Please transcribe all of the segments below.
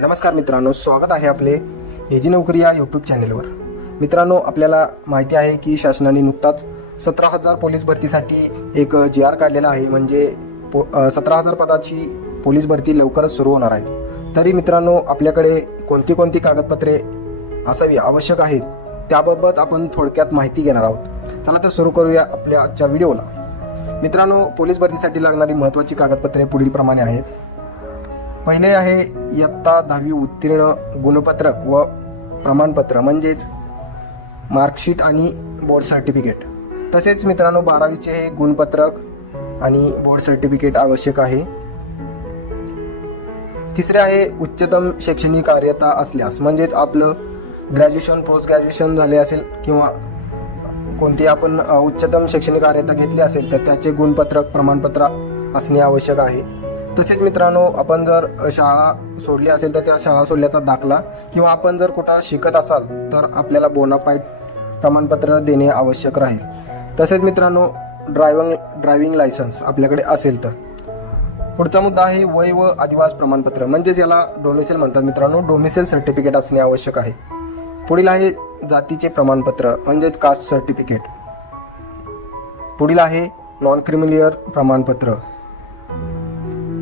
नमस्कार मित्रांनो स्वागत आहे आपले हे जी नोकरी या यूट्यूब चॅनेलवर मित्रांनो आपल्याला माहिती आहे की शासनाने नुकताच सतरा हजार पोलीस भरतीसाठी एक जी आर काढलेला आहे. म्हणजे पो सतरा हजार पदाची पोलीस भरती लवकरच सुरू होणार आहे. तरी मित्रांनो आपल्याकडे कोणती कोणती कागदपत्रे असावी आवश्यक आहेत त्याबाबत आपण थोडक्यात माहिती घेणार आहोत. चला तर सुरू करूया आपल्या आजच्या व्हिडिओला. मित्रांनो पोलीस भरतीसाठी लागणारी महत्त्वाची कागदपत्रे पुढीलप्रमाणे आहेत. पहिले आहे इयत्ता दहावी उत्तीर्ण गुणपत्रक व प्रमाणपत्र म्हणजेच मार्कशीट आणि बोर्ड सर्टिफिकेट. तसेच मित्रांनो बारावीचे हे गुणपत्रक आणि बोर्ड सर्टिफिकेट आवश्यक आहे. तिसरे आहे उच्चतम शैक्षणिक कार्यता असल्यास म्हणजेच आपलं ग्रॅज्युएशन पोस्ट ग्रॅज्युएशन झाले असेल किंवा कोणती आपण उच्चतम शैक्षणिक कार्यता घेतली असेल तर त्याचे गुणपत्रक प्रमाणपत्र असणे आवश्यक आहे. तसेच मित्रांनो आपण जर शाळा सोडली असेल तर त्या शाळा सोडल्याचा दाखला किंवा आपण जर कुठं शिकत असाल तर आपल्याला बोनापाईट प्रमाणपत्र देणे आवश्यक राहील. तसेच मित्रांनो ड्रायव्हिंग ड्रायव्हिंग लायसन्स आपल्याकडे असेल तर. पुढचा मुद्दा आहे वय व अधिवास प्रमाणपत्र. म्हणजेच याला डोमिसेल म्हणतात मित्रांनो. डोमिसेल सर्टिफिकेट असणे आवश्यक आहे. पुढील आहे जातीचे प्रमाणपत्र म्हणजेच कास्ट सर्टिफिकेट पुढील आहे नॉन क्रिमिलियर प्रमाणपत्र.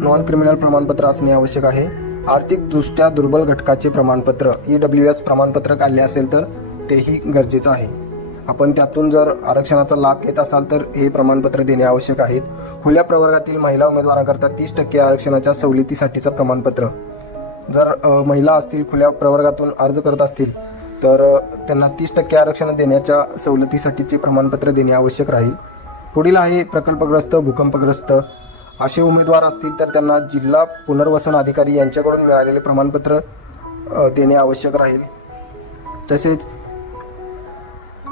नॉन क्रिमिनल प्रमाणपत्र असणे आवश्यक आहे. आर्थिकदृष्ट्या दुर्बल घटकाचे प्रमाणपत्र ई डब्ल्यू एस प्रमाणपत्र काढले असेल तर तेही गरजेचं आहे. आपण त्यातून जर आरक्षणाचा लाभ घेत असाल तर हे प्रमाणपत्र देणे आवश्यक आहेत खुल्या प्रवर्गातील महिला उमेदवारांकरता तीस टक्के आरक्षणाच्या सवलतीसाठीचं प्रमाणपत्र. जर महिला असतील खुल्या प्रवर्गातून अर्ज करत असतील तर त्यांना तीस टक्के आरक्षण देण्याच्या सवलतीसाठीचे प्रमाणपत्र देणे आवश्यक राहील. पुढील आहे प्रकल्पग्रस्त भूकंपग्रस्त असे उमेदवार असतील तर त्यांना जिल्हा पुनर्वसन अधिकारी यांच्याकडून मिळालेले प्रमाणपत्र देणे आवश्यक राहील. तसेच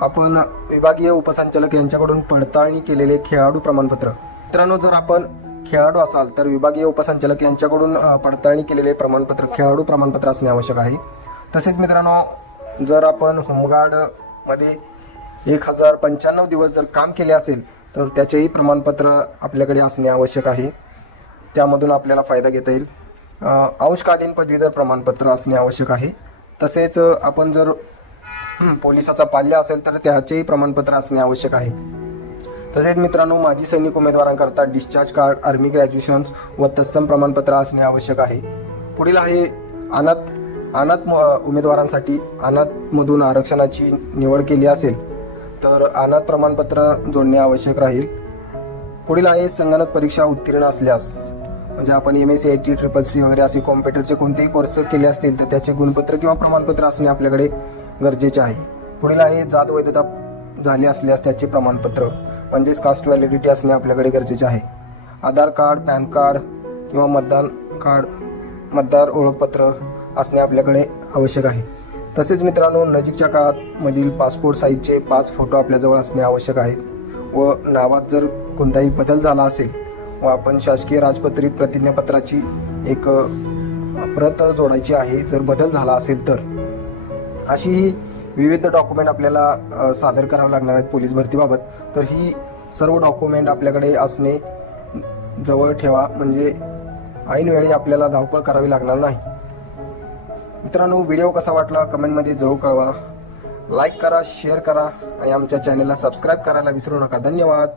आपण विभागीय उपसंचालक यांच्याकडून पडताळणी केलेले खेळाडू प्रमाणपत्र. मित्रांनो जर आपण खेळाडू असाल तर विभागीय उपसंचालक यांच्याकडून पडताळणी केलेले प्रमाणपत्र खेळाडू प्रमाणपत्र असणे आवश्यक आहे. तसेच मित्रांनो जर आपण होमगार्डमध्ये एक हजार पंच्याण्णव दिवस जर काम केले असेल तर त्याचेही प्रमाणपत्र आपल्याकडे असणे आवश्यक आहे. त्यामधून आपल्याला फायदा घेता येईल. अंशकालीन पदवीधर प्रमाणपत्र असणे आवश्यक आहे. तसेच आपण जर पोलिसाचा पाल्य असेल तर त्याचेही प्रमाणपत्र असणे आवश्यक आहे. तसेच मित्रांनो माजी सैनिक उमेदवारांकरता डिस्चार्ज कार्ड आर्मी ग्रॅज्युएशन व तत्सम प्रमाणपत्र असणे आवश्यक आहे. पुढील आहे अनाथ अनाथ म- उमेदवारांसाठी अनाथमधून आरक्षणाची निवड केली असेल. तर अनाथ प्रमाणपत्र जोडणे आवश्यक राहील. पुढील आहे संगणक परीक्षा उत्तीर्ण असल्यास. म्हणजे आपण M S C I T triple C वगैरे असे कॉम्प्युटरचे कोणतेही कोर्स केले असतील तर त्याचे गुणपत्र किंवा प्रमाणपत्र असणे आपल्याकडे गरजेचे आहे. पुढील आहे जात वैधता झाली असल्यास त्याचे प्रमाणपत्र. म्हणजेच कास्ट व्हॅलिडिटी असणे आपल्याकडे गरजेचे आहे. आधार कार्ड पॅन कार्ड किंवा मतदान कार्ड मतदार ओळखपत्र असणे आपल्याकडे आवश्यक आहे. तसेच मित्रांनो नजीकच्या काळात मधील पासपोर्ट साईजचे पाच फोटो आपल्याजवळ असणे आवश्यक आहे व नावात जर कोणताही बदल झाला असेल व आपण शासकीय राजपत्रित प्रतिज्ञापत्राची एक प्रत जोडायची आहे जर बदल झाला असेल तर. अशी ही विविध डॉक्युमेंट आपल्याला सादर करावं लागणार आहेत पोलीस भरतीबाबत. तर ही सर्व डॉक्युमेंट आपल्याकडे असणे जवळ ठेवा म्हणजे ऐनवेळी आपल्याला धावपळ करावी लागणार नाही. मित्रांनो व्हिडिओ कसा वाटला कमेंटमध्ये जरूर कळवा. लाईक करा शेअर करा आणि आमच्या चॅनेलला सबस्क्राईब करायला विसरू नका. धन्यवाद.